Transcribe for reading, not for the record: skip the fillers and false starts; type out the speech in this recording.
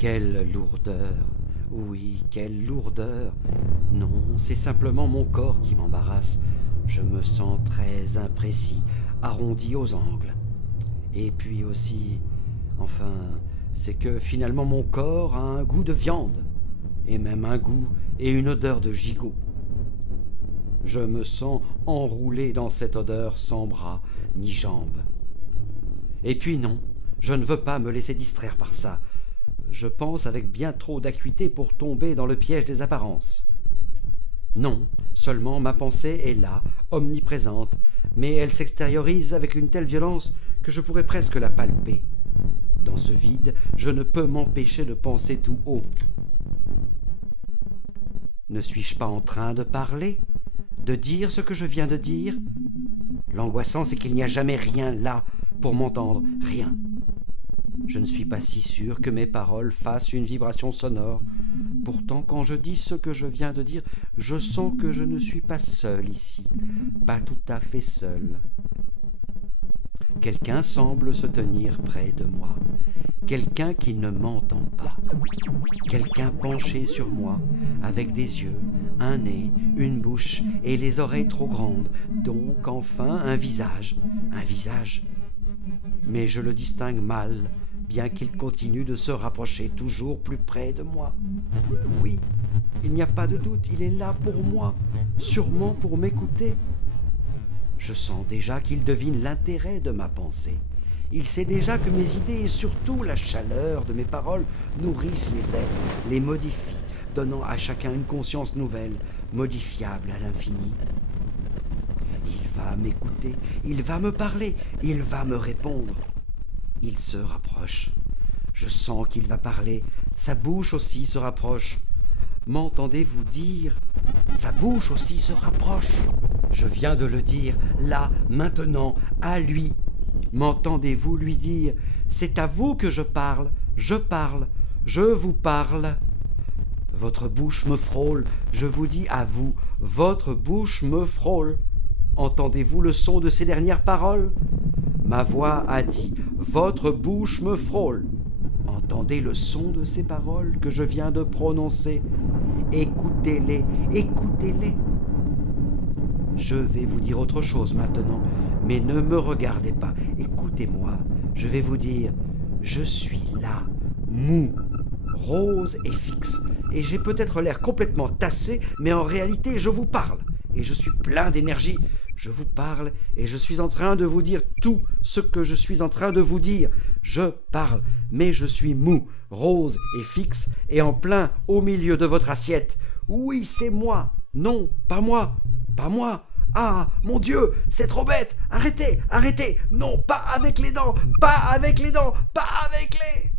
Quelle lourdeur! Oui, quelle lourdeur! Non, c'est simplement mon corps qui m'embarrasse. Je me sens très imprécis, arrondi aux angles. Et puis aussi, enfin, c'est que finalement mon corps a un goût de viande, et même un goût et une odeur de gigot. Je me sens enroulé dans cette odeur sans bras ni jambes. Et puis non, je ne veux pas me laisser distraire par ça. Je pense avec bien trop d'acuité pour tomber dans le piège des apparences. Non, seulement ma pensée est là, omniprésente, mais elle s'extériorise avec une telle violence que je pourrais presque la palper. Dans ce vide, je ne peux m'empêcher de penser tout haut. Ne suis-je pas en train de parler? De dire ce que je viens de dire? L'angoissant, c'est qu'il n'y a jamais rien là pour m'entendre, rien. Je ne suis pas si sûr que mes paroles fassent une vibration sonore. Pourtant, quand je dis ce que je viens de dire, je sens que je ne suis pas seul ici, pas tout à fait seul. Quelqu'un semble se tenir près de moi, quelqu'un qui ne m'entend pas, quelqu'un penché sur moi, avec des yeux, un nez, une bouche et les oreilles trop grandes, donc enfin un visage. Mais je le distingue mal, bien qu'il continue de se rapprocher toujours plus près de moi. Oui, il n'y a pas de doute, il est là pour moi, sûrement pour m'écouter. Je sens déjà qu'il devine l'intérêt de ma pensée. Il sait déjà que mes idées et surtout la chaleur de mes paroles nourrissent les êtres, les modifient, donnant à chacun une conscience nouvelle, modifiable à l'infini. Il va m'écouter, il va me parler, il va me répondre. Il se rapproche. Je sens qu'il va parler. Sa bouche aussi se rapproche. M'entendez-vous dire? Sa bouche aussi se rapproche. Je viens de le dire, là, maintenant, à lui. M'entendez-vous lui dire? C'est à vous que je parle, je vous parle. Votre bouche me frôle, je vous dis à vous, votre bouche me frôle. Entendez-vous le son de ces dernières paroles? Ma voix a dit « Votre bouche me frôle ». Entendez le son de ces paroles que je viens de prononcer. Écoutez-les, écoutez-les. Je vais vous dire autre chose maintenant, mais ne me regardez pas. Écoutez-moi, je vais vous dire « Je suis là, mou, rose et fixe. Et j'ai peut-être l'air complètement tassé, mais en réalité, je vous parle. Et je suis plein d'énergie. Je vous parle et je suis en train de vous dire tout ce que je suis en train de vous dire. Je parle, mais je suis mou, rose et fixe et en plein au milieu de votre assiette. Oui, c'est moi. Non, pas moi. Pas moi. Ah, mon Dieu, c'est trop bête. Arrêtez, arrêtez. Non, pas avec les dents. Pas avec les dents. Pas avec les...